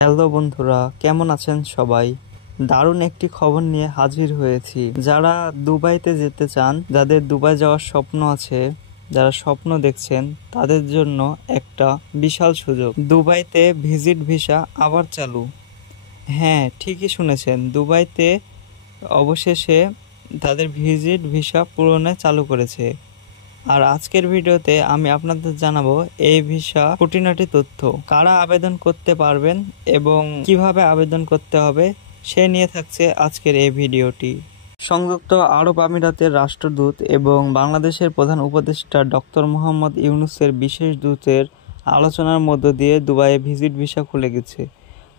Hello বন্ধুরা, কেমন আছেন সবাই? দারুণ একটি খবর নিয়ে হাজির হয়েছি। যারা দুবাইতে যেতে চান, যাদের দুবাই যাওয়ার স্বপ্ন আছে, যারা স্বপ্ন দেখছেন, তাদের জন্য একটা বিশাল সুযোগ। দুবাইতে ভিজিট ভিসা আবার চালু। হ্যাঁ, ঠিকই শুনেছেন, দুবাইতে অবশেষে তাদের ভিজিট ভিসা পূরণে চালু করেছে। আর আজকের ভিডিওতে আমি আপনাদের জানাবো এই ভিসা খুঁটিনাটি তথ্য, কারা আবেদন করতে পারবেন এবং কিভাবে আবেদন করতে হবে সে নিয়ে থাকছে আজকের এই ভিডিওটি। সংযুক্ত আরব আমিরাতের রাষ্ট্রদূত এবং বাংলাদেশের প্রধান উপদেষ্টা ডক্টর মোহাম্মদ ইউনূসের বিশেষ দূতের আলোচনার মধ্য দিয়ে দুবাইয়ে ভিজিট ভিসা খুলে গেছে।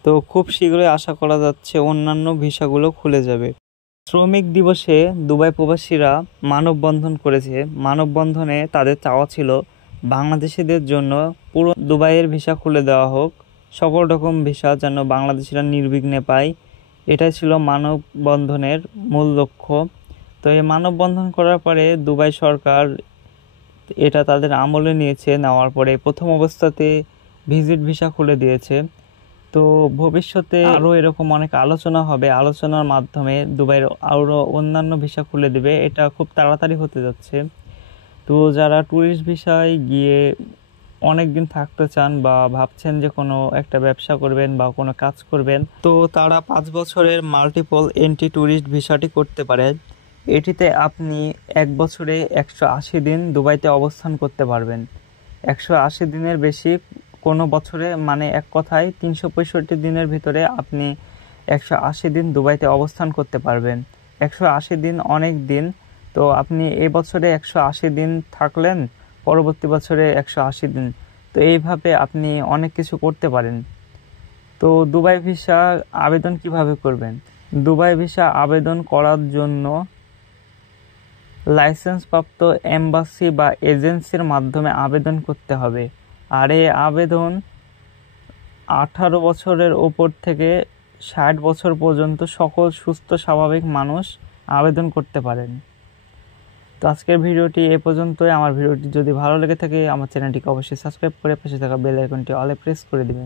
তো খুব শীঘ্রই আশা করা যাচ্ছে অন্যান্য ভিসাগুলো খুলে যাবে। শ্রমিক দিবসে দুবাই প্রবাসীরা মানববন্ধন করেছে। মানববন্ধনে তাদের চাওয়া ছিল বাংলাদেশিদের জন্য পুরো দুবাইয়ের ভিসা খুলে দেওয়া হোক, সকল রকম ভিসা যেন বাংলাদেশিরা নির্বিঘ্নে পায়। এটাই ছিল মানববন্ধনের মূল লক্ষ্য। তো এই মানববন্ধন করার পরে দুবাই সরকার এটা তাদের আমলে নিয়েছে, নেওয়ার পরে প্রথম অবস্থাতে ভিজিট ভিসা খুলে দিয়েছে। তো ভবিষ্যতে আরও এরকম অনেক আলোচনা হবে, আলোচনার মাধ্যমে দুবাইয়ের আরও অন্যান্য ভিসা খুলে দেবে। এটা খুব তাড়াতাড়ি হতে যাচ্ছে। তো যারা ট্যুরিস্ট ভিসায় গিয়ে অনেক দিন থাকতে চান বা ভাবছেন যে কোনো একটা ব্যবসা করবেন বা কোনো কাজ করবেন, তো তারা 5 বছরের মাল্টিপল এন্ট্রি ট্যুরিস্ট ভিসাটি করতে পারেন। এটিতে আপনি 1 বছরে 180 দিন দুবাইতে অবস্থান করতে পারবেন। 180 দিনের বেশি কোনো বছরে, মানে এক কথায় 365 দিনের ভিতরে আপনি 180 দিন দুবাইতে অবস্থান করতে পারবেন। 180 দিন অনেক দিন। তো আপনি এই বছরে 180 দিন থাকলেন, পরবর্তী বছরে 180 দিন। তো এইভাবে আপনি অনেক কিছু করতে পারেন। তো দুবাই ভিসা আবেদন কিভাবে করবেন? দুবাই ভিসা আবেদন করার জন্য লাইসেন্সপ্রাপ্ত এম্বাসি বা এজেন্সির মাধ্যমে আবেদন করতে হবে। আর এই আবেদন 18 বছরের ওপর থেকে 60 বছর পর্যন্ত সকল সুস্থ স্বাভাবিক মানুষ আবেদন করতে পারেন। তো আজকের ভিডিওটি এ পর্যন্তই। আমার ভিডিওটি যদি ভালো লেগে থাকে আমার চ্যানেলটিকে অবশ্যই সাবস্ক্রাইব করে পাশে থাকা বেল আইকনটি অলে প্রেস করে দিবেন।